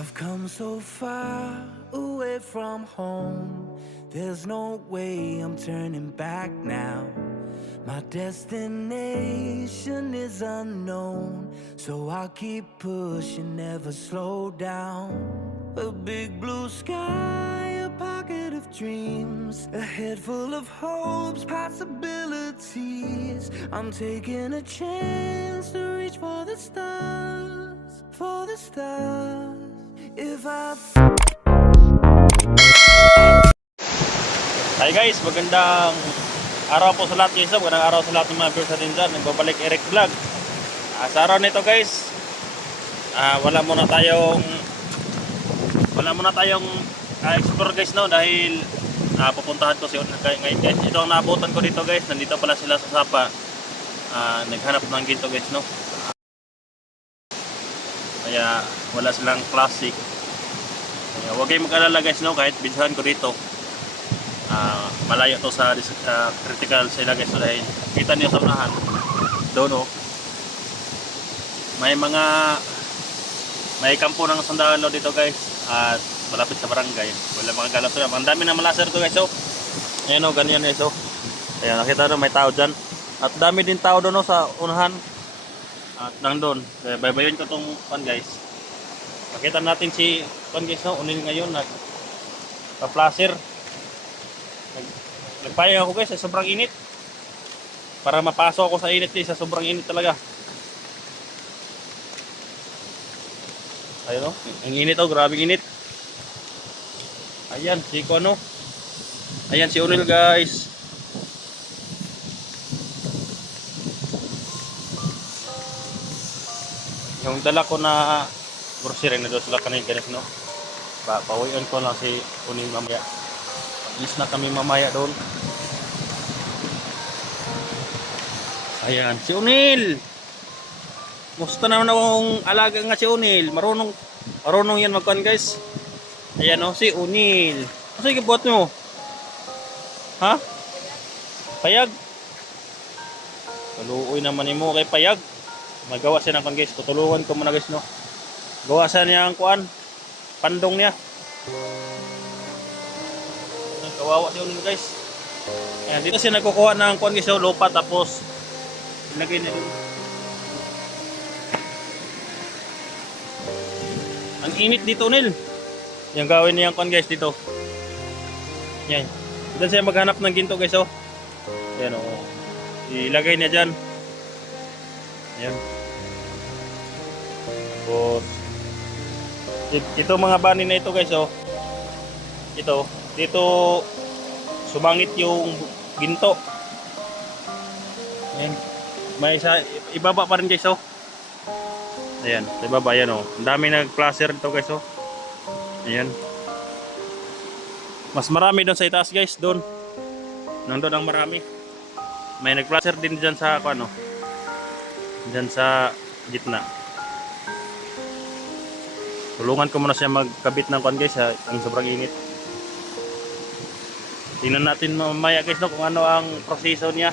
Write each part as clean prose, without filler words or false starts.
I've come so far away from home. There's no way I'm turning back now. My destination is unknown, so I'll keep pushing, never slow down. A big blue sky, a pocket of dreams, a head full of hopes, possibilities. I'm taking a chance to reach for the stars, for the stars. If I Hi guys, magandang araw po sa lahat guys. Magandang araw sa lahat ng mga viewers natin dyan. Nagbabalik Eric Vlog. Sa araw nito guys, wala muna tayong explore guys, no, dahil pupuntahan ko si ngayon guys. Ito ang naabutan ko dito guys. Nandito pala sila sa Sapa. Naghanap ng ginto guys, no. Kaya wala silang plastic. Kaya huwag kayong mag-alala guys, no, kahit binsahan ko dito. Malayo to sa critical sila guys, dahil kita niyo sa unahan doon, oh, may kampo ng sundalo dito guys, at malapit sa barangay. Wala mga galas doon. Ang dami ng malaser to guys, oh. Ayan, oh, ganyan guys, oh. Ayan, nakita nyo may tao dyan, at dami din tao doon, oh, sa unahan at nandun. Kaya baybayin ko tong pan guys. Makita natin si pan guys, no, unil ngayon nagpa-placer. Nagpayang ako guys sa sobrang init, para mapasok ako sa init sa sobrang init talaga. Ayun, oh, ang init, oh, grabing init. Ayan si ayan si Unil guys. Yung dala ko na grocery na doon sila kanina guys, no. Pawian ko lang si Unil mamaya. Alis na kami mamaya doon. Ayan, si Unil. Musta naman akong alaga nga si Unil. Marunong yan magkuhan guys. Ayan, oh, si Unil. Sige, buhat mo. Ha? Payag. Kaluoy naman mo kay Payag. Magawa siya ng kuhan guys. Tutulungan ko muna guys, no. Gawa siya niya ang kuhan. Pandong niya. Kawawa si Unil guys. Ayan, dito siya nagkukuha ng kuhan guys, no, lupa, tapos ilagay na dito. Ang init dito, Unil. Yung gawin niya kuhan guys dito. Yan. Dito siya maghanap ng ginto guys, oh. Ayan, oh. Ilagay niya dyan. Ayan. Tapos ito mga bani na ito guys, oh. Ito dito sumangit yung ginto. Ayan. May isa ibaba pa rin guys, oh. Ayan, sa ibaba yan, oh. Ang dami nag-placer dito guys, oh. Ayan. Mas marami doon sa itaas guys, doon. Nandun ang marami. May nag-placer din dyan sa ano, dyan sa gitna. Tulungan ko muna siya magkabit ng kuan guys, ha. Ang sobrang init. Tingnan natin mamaya guys, no, kung ano ang proseso niya.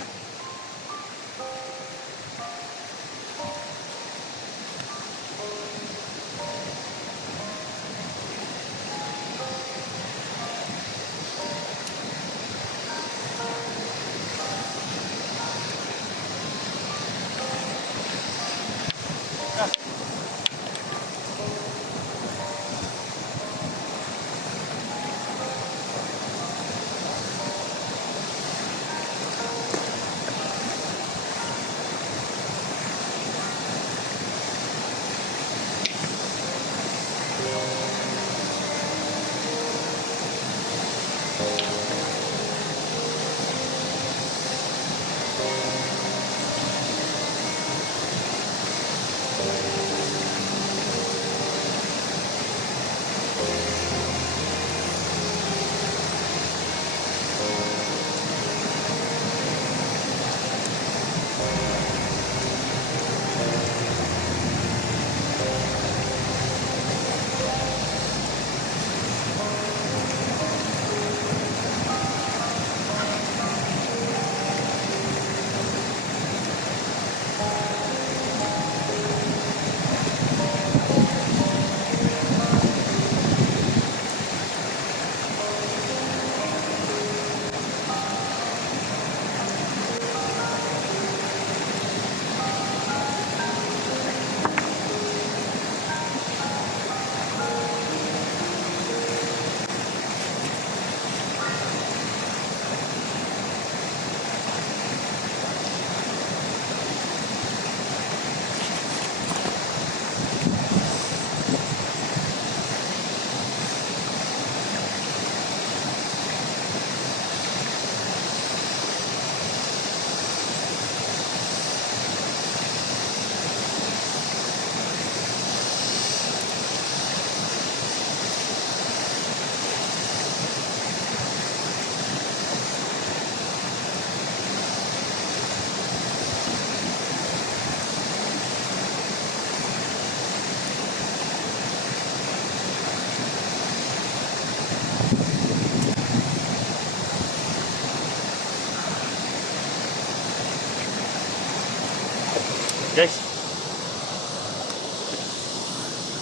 Guys.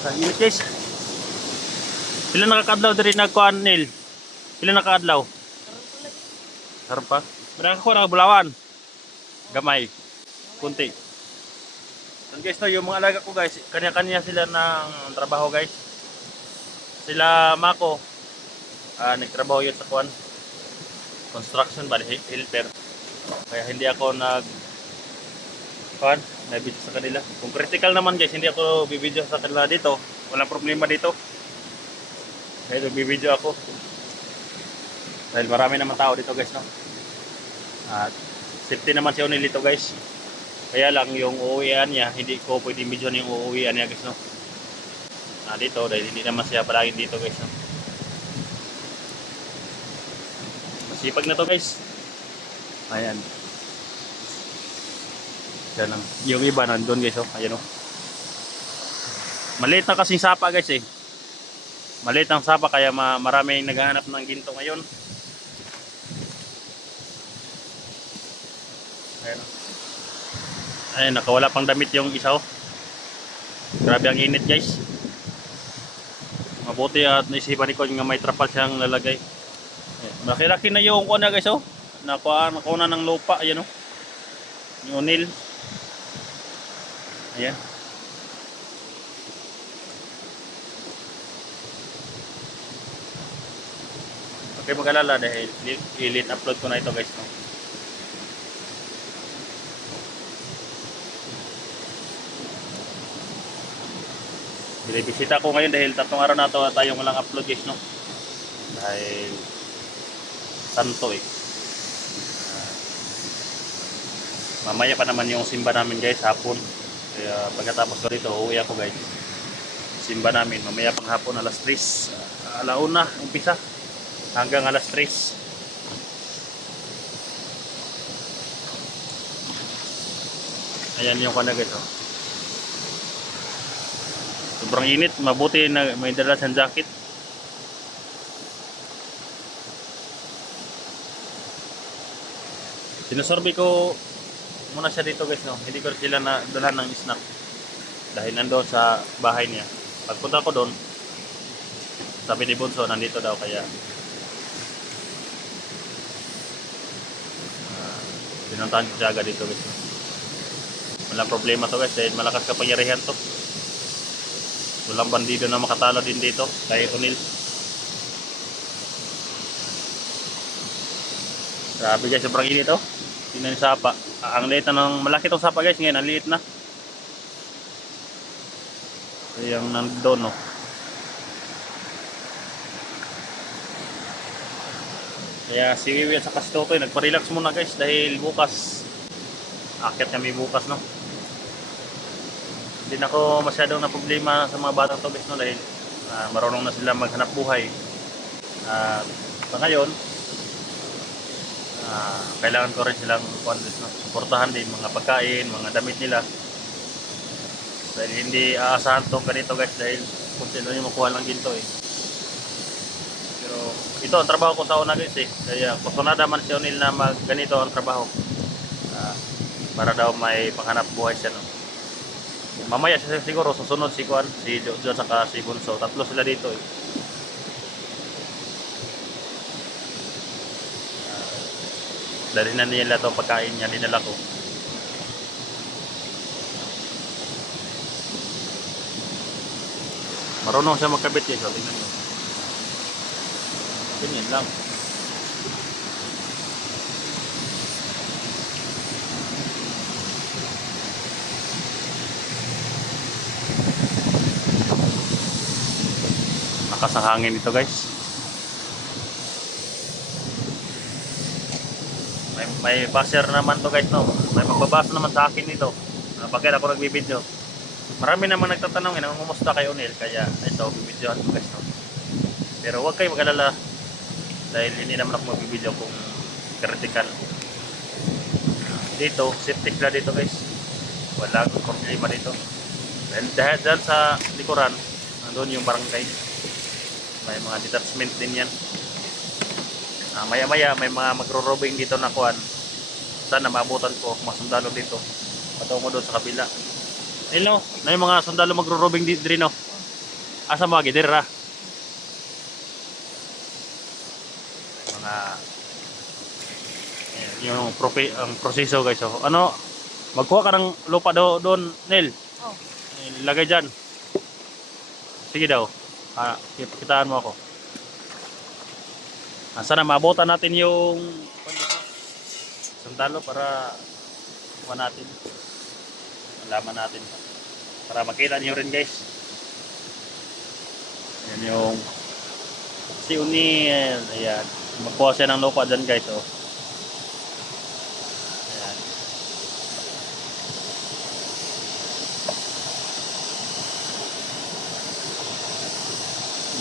Ang init guys. Pila nakakadlaw diri nagkuan nil. Pila nakakadlaw? Sarap pa. Maraka ko na bulawan. Gamay. Kunti. And guys, no, yung mga alaga ko guys, kanya-kanya sila ng trabaho guys. Sila Mako, nagtrabaho yun sa kuan. Construction ba, helper. Kaya hindi ako nabidyo sa kanila. Kung critical naman guys, hindi ako bibidyo sa kanila dito. Walang problema dito. Kaya bibidyo ako. Dahil marami naman tao dito guys, no. At safety naman si Onil dito guys. Kaya lang yung uuwian niya, hindi ko pwedeng video yung uuwian niya guys, no. Dito, dahil hindi naman siya palaging dito guys, no. Masipag na to guys. Ayan. Yan lang. Yung iba nandun guys, oh. Ayan, oh. Maliit na kasing sapa guys eh. Maliit ang sapa kaya maraming naghahanap ng ginto ngayon. Ayan, oh. Ayan, nakawala pang damit yung isa, oh. Grabe ang init guys. Mabuti at naisipan ko nga may trapal siyang lalagay. Malaki-laki na yung kuha na guys, oh. Nakuha na ng lupa, ayan, oh. Yung Onil. Ayan. Okay, mag-alala dahil i-lit upload ko na ito guys, no. Bisita ko ngayon dahil 3 araw na tayong walang upload guys, no. Dahil santo eh. Mamaya pa naman yung simba namin guys, hapon. Kaya pagkatapos ko dito, uuwi ako guys. Simba namin, mamaya pang hapon alas 3. Alauna, umpisa. Hanggang alas 3. Ayan yung kana guys, oh. Sobrang init, mabuti na may dala siyang jacket. Sinusorbe ko muna siya dito guys, no. Hindi ko sila na dalhan ng snack dahil nandoon sa bahay niya. Pagpunta ko doon, sabi ni Bunso nandito daw, kaya pinuntahan ko siya agad dito guys, no. Walang problema to guys dahil malakas kapangyarihan to. Walang bandido na makatalo din dito kay Onil. Grabe guys, sobrang init, oh. Tingnan yung sapa. Ang liit na ng malaki tong sapa guys, ngayon ang liit na. Yung nandoon, no. Kaya si Wiwi at saka si Totoy nagpa-relax muna guys dahil bukas akit kami bukas, no. Hindi na ako masyadong na problema sa mga batang to guys, no, dahil marunong na sila maghanap buhay. Sa ngayon, kailangan ko rin silang suportahan din mga pagkain, mga damit nila. Dahil hindi aasahan tong ganito guys dahil kung sino yung makuha lang ginto eh. Pero ito ang trabaho ko sa una guys eh. Kaya kusunada man si Onil na ganito ang trabaho. Para daw may panghanap buhay siya, no. Mamaya siya siguro susunod si Juan, si John saka si Bunso. Tatlo sila dito eh. Dahil na nila ito pagkain niya, dinala ko. Marunong siya magkabit eh. So, tingnan nyo. Tingnan lang. Lakas ang hangin ito guys. May basher naman to guys, no. May magbabasa naman sa akin nito. Bakit ako nagbibideo. Marami naman nagtatanong ng kumusta kay Onil, kaya ito bibidyoan ko guys, no. Pero huwag kayo mag-alala dahil hindi naman ako magbibideo kung critical. Dito, safety sila dito guys. Walang problema dito. Dahil dyan sa likuran, nandun yung barangay. May mga detachment din yan. Maya maya may mga magro-robing dito na kuan. Sana maabutan ko mga sundalo dito. patungo doon sa kabila. Ayun no, na yung mga sundalo magro-robing dito no. Asa mga gider ha? Mga yung ang proseso guys. So, ano, magkuha ka ng lupa doon, Nel. Oh. Ilagay dyan. Sige daw. Kitaan mo ako. Sana maabutan natin yung sundalo para natin. Malaman natin. Para makita niyo rin guys. Yan yung si Unil. Ayan. Magkuha siya ng lupa dyan guys. Oh. Ayan.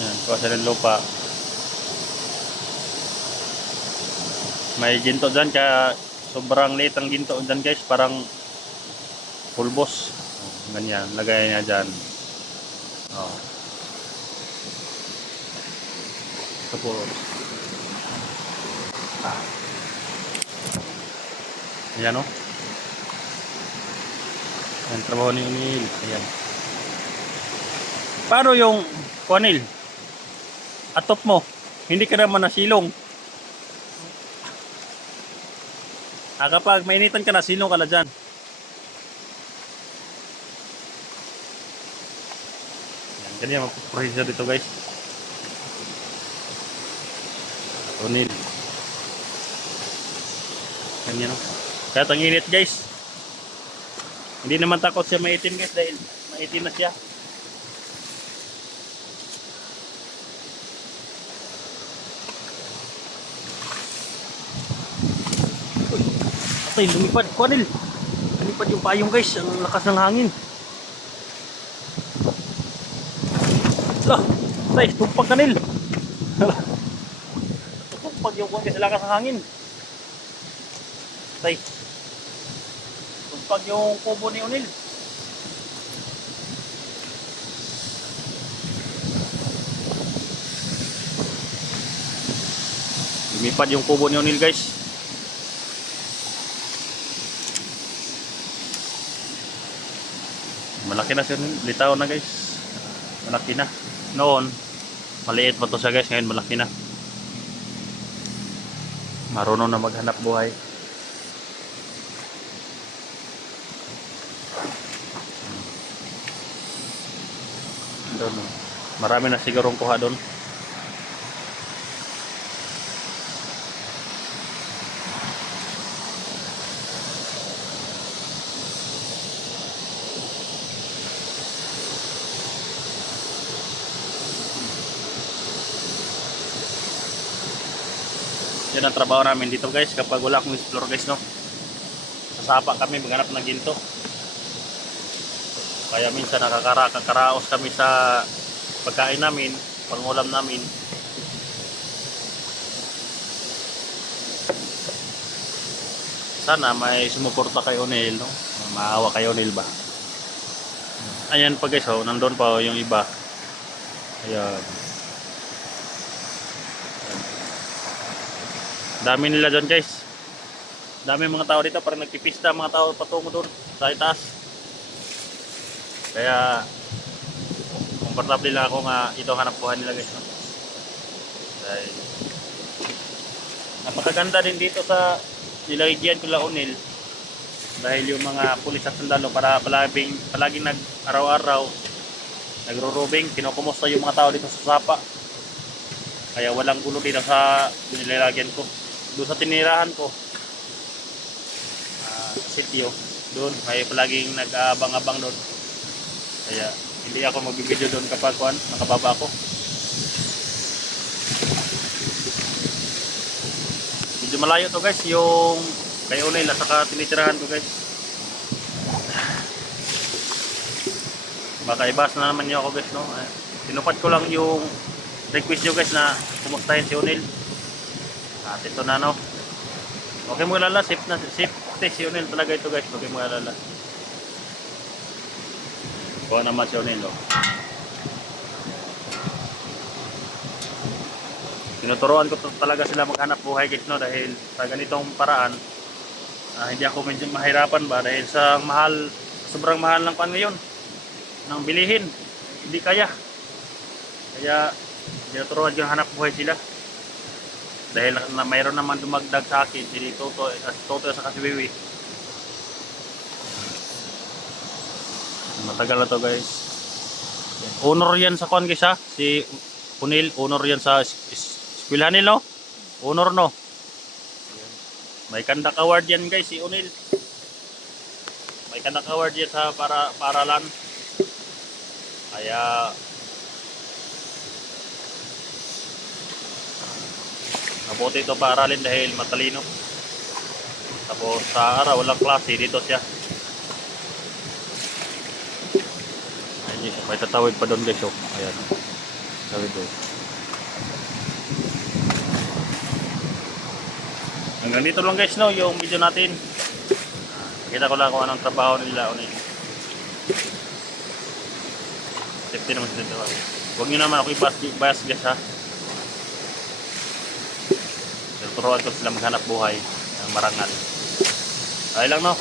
Ayan. Kuha siya ng lupa. May ginto dyan. Kaya sobrang liit ang ginto dyan guys. Parang pulbos. Ganyan. Lagay niya dyan. Oh. Tapos ayan o. Ayan, trabaho ni Unil. Ayan. Paano yung Kuanil? Atop mo. Hindi ka naman nasilong. Kapag mainitan ka na, silong ka na dyan. Ayan, ganyan mag-procedure dito guys. Unil. Ganyan o. Kaya ang init guys. Hindi naman takot siya maitim guys dahil maitim na siya. Uy, atay lumipad. Kuanil. Lumipad yung payong guys. Ang lakas ng hangin. Lah, atay, tumpag kanil. Pag yung kuwan kasi lakas ng hangin. Tay. Pag yung kubo ni Unil. Lumipad yung kubo ni Unil guys. Malaki na siya. Litaw na guys. Malaki na. Noon, maliit pa to siya guys. Ngayon malaki na. Marunong na maghanap buhay. Doon. Marami na sigurong kuha doon. Yan ang trabaho namin dito guys kapag wala akong explore guys no. Sasapa kami maghanap ng ginto. Kaya minsan nakakaraos kami sa pagkain namin, pangulam namin. Sana may sumuporta kay Unil no. Maawa kay Unil ba. Ayan pa guys oh, nandoon pa yung iba. Ayan. Dami nila doon guys. Dami mga tao dito para nagpipista mga tao patungo doon sa itaas. Kaya komportable lang ako nga ito hanap buhay nila guys no? Dahil napakaganda din dito sa nilagyan ko lang Unil. Dahil yung mga pulis at sundalo para palaging nag-araw-araw nagro-robing, kinukumusta yung mga tao dito sa sapa. Kaya walang gulo dito sa nilalagyan ko. Doon sa tinirahan ko sa sitio, doon may palaging nag-aabang-abang doon. Kaya hindi ako magbibideo doon kapag nakababa ako. Medyo malayo to guys yung kay Unil at saka tinitirahan ko guys. Baka ibas na naman niyo ako guys no. Tinupad ko lang yung request nyo guys na kumustahin si Unil. At ito na no. Okay mo alala, safe si Unil talaga ito guys. Okay mo alala. Kuha naman si Unil oh. Tinuturuan ko talaga sila maghanap buhay guys no, dahil sa ganitong paraan Hindi ako medyo mahirapan ba dahil sa mahal, sobrang mahal ng pan ngayon ng bilihin, hindi kaya tinuturuan ko hanap buhay sila dahil mayroon naman dumagdag sa akin si Toto sa Kasiwiwi. Matagal na to guys. Honor yan sa kwan guys ha, si Unil, honor yan sa eskwelahan nila, no? Honor no. May kandak award yan guys si Unil. May kandak award yan sa paralan. Kaya mabuti ito paaralin dahil matalino. Tapos sa araw walang klase dito siya. Ayun, may tatawid pa doon guys. Oh. Ayan. Tawid doon. Hanggang dito lang guys no, yung video natin. Kita ko lang kung anong trabaho nila. Safety naman sila dito. Huwag nyo naman ako i-bias guys ha. Turuan ko sila maghanap buhay ng marangal. Ay lang no.